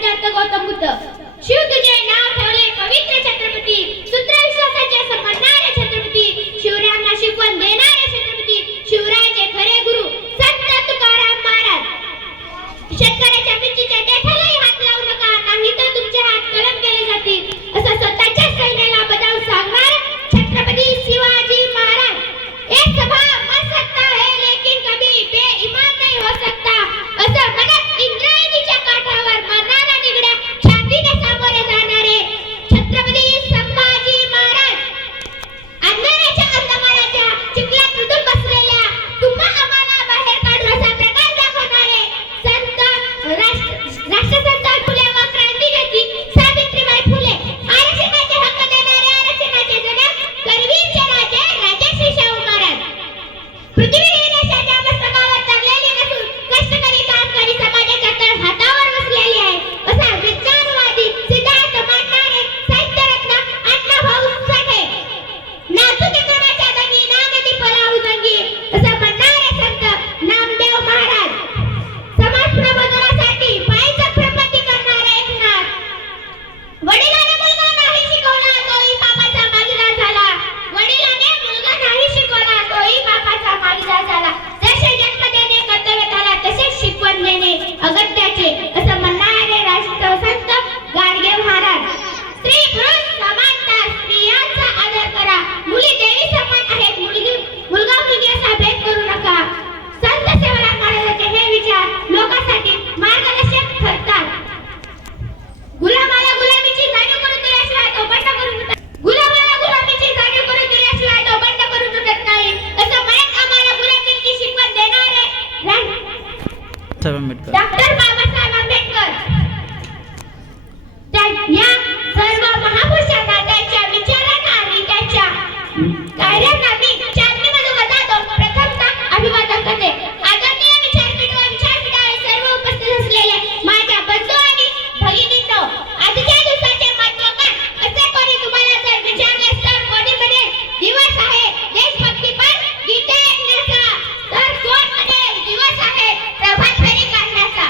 सिद्धार्थ गौतम बुद्ध. शिव तुझे नाव ठेवले पवित्र छत्रपती, सूत्र विश्वासाचे असं म्हणणारे छत्रपती, शिवरायांना शिकवण देणारे छत्रपती, शिवरायाचे खरे गुरु संत तुकाराम महाराज. शेतकऱ्याच्या पिंचीच्या देठालाही हात लावू नका, नाही तर तुमचे हात कलम केले जातील असं स्वतःच्या सैन्याला बजावून सांगणार छत्रपती शिवाजी महाराज. एक सभा मर सकता है लेकिन कभी बेईमान नहीं हो सकता असं म्हणत इंद्रायणीच्या काठावर मरणारा निगड्या छातीने सामोरे जाणारे छत्रपती संभाजी महाराज. अंधाराच्या अंधकाराच्या चिखलात रुतून बसलेल्या तुम्हा आम्हाला बाहेर काढून असा प्रकार दाखवणारे संत राष्ट्रसंत फुले व क्रांतिज्योती सावित्रीबाई फुले, आरक्षणाचे हक्क देणारे आरक्षणाचे जनक करवीरचे राजे राजश्री शाहू महाराज. पृथ्वी ही देशाच्या मस्तकावर तरलेली नसून कष्टकरी कामकरी समाजाच्या तळ हातावर बसलेली आहे असा विज्ञानवादी सिद्धांत मांडणारे साहित्यरत्न अण्णाभाऊ साठे. नाचू चक्रमाच्या दंगी नागती पलाऊ जंगी असं म्हणणारे संत नामदेव महाराज. समाज प्रबोधनासाठी पायीचं प्रपत्ती करणारे एकनाथ. वडिलांनी मुलगा नाही शिकवला तोही बापाचा मागीला झाला, वडिलांनी मुलगा नाही शिकवला तोही बापाचा मागीला झाला. जसे जन्म देणे कर्तव्य झाला तसेच शिकवण देणे अगत्याचे असं म्हणणारे राष्ट्रसंत गाडगे महाराज. स्त्री पुरुष समानता, स्त्रियांचा आदर करा, मुली देवी समान आहेत, मुलगा मुलगी असा भेद करू नका. संत सेवालाल महाराजांचे हे विचार लोकांसाठी मार्गदर्शक ठरतात. गुलामाला गुलामीची जाणीव करून दिल्याशिवाय तो बंड करून गुलामाला गुलामीची जाणीव करून दिल्याशिवाय तो बंड करून उठत नाही असं म्हणत आम्हाला गुलामीची शिकवण देणारे डॉक्टर बाबासाहेब आंबेडकर. या सर्व महापुरुषांना त्यांच्या विचारांना आणि त्यांच्या कार्यांना मी चांदणी मधुगता प्रथमतः अभिवादन करते. आदरणीय विचारपीठ व विचारपीठावर सर्व उपस्थित असलेले माझ्या बंधू आणि भगिनींनो, आजच्या दिवसाचे महत्त्व काय असे कोणी तुम्हाला जर विचारले तर कोणी म्हणेल दिवस आहे देशभक्तीपर गीते ऐकण्याचा, तर कोण म्हणेल दिवस आहे प्रभात फेरी काढण्याचा,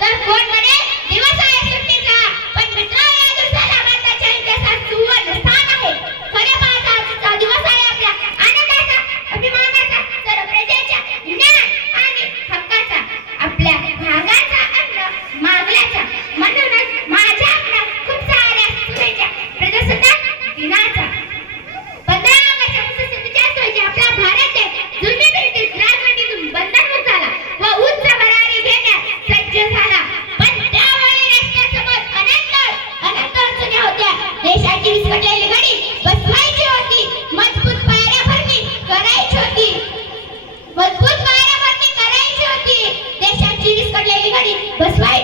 तर कोण म्हणेल दिवस आहे सुट्टीचा. पण मित्रांनो, या दिवसाला भारताच्या इतिहासात सुवर्ण स्थान आहे. खरे पाहता आजचा दिवस आहे आपल्या आनंदाचा, अभिमानाचा, सर्व प्रजेच्या ज्ञान आणि हक्काचा, आपल्या भागाचा अन्न मागल्याचा. म्हणूनच माझ्या आपल्या खूप साऱ्या शुभेच्छा प्रजासत्ताक दिनाचा. 15 ऑगस्ट 1947 रोजी आपला भारत देश जुलमी ब्रिटिश राजवटीतून बंधनमुक्त झाला व उच्च भरारी घेण्यास सज्ज झाला. पण त्यावेळी राष्ट्रासमोर अनंत अडचणी होत्या. देशाची विस्कटलेली घडी बसवायची होती, मजबूत पायऱ्याभरणी करायची होती, मजबूत पायऱ्याभरणी करायची होती. देशाची विस्कटलेली घडी बसवायची